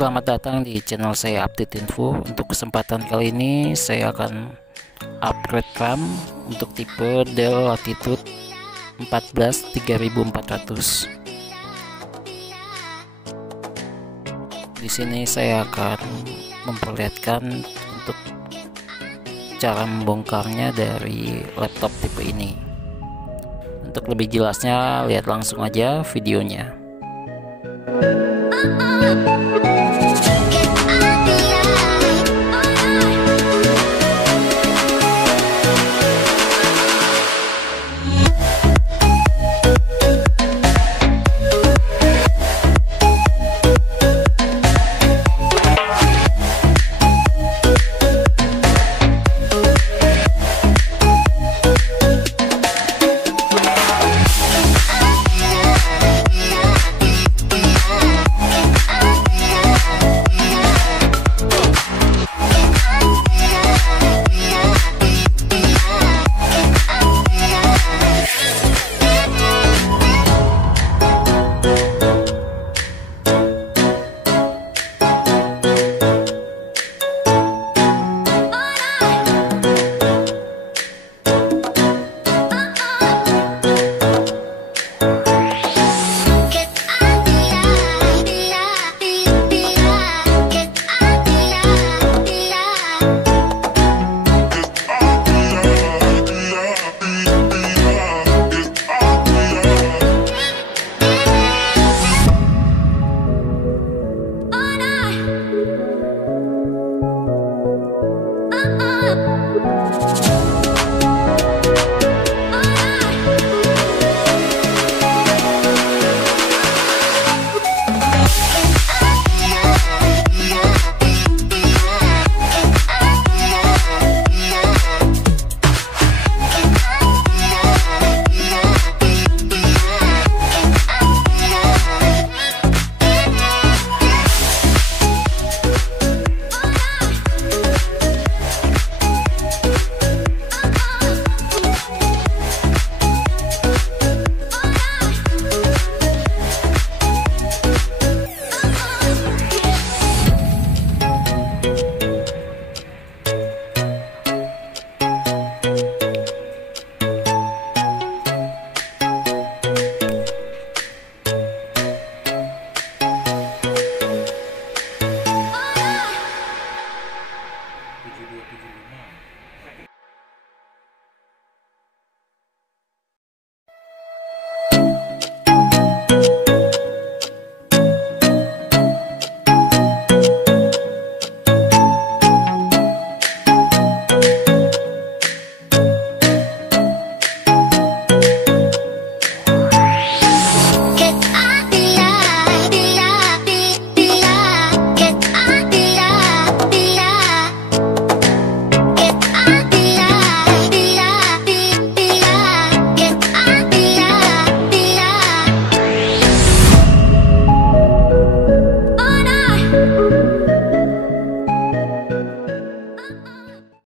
Selamat datang di channel saya Update Info. Untuk kesempatan kali ini saya akan upgrade RAM untuk tipe Dell Latitude 14 3400. Di sini saya akan memperlihatkan untuk cara membongkarnya dari laptop tipe ini. Untuk lebih jelasnya lihat langsung aja videonya.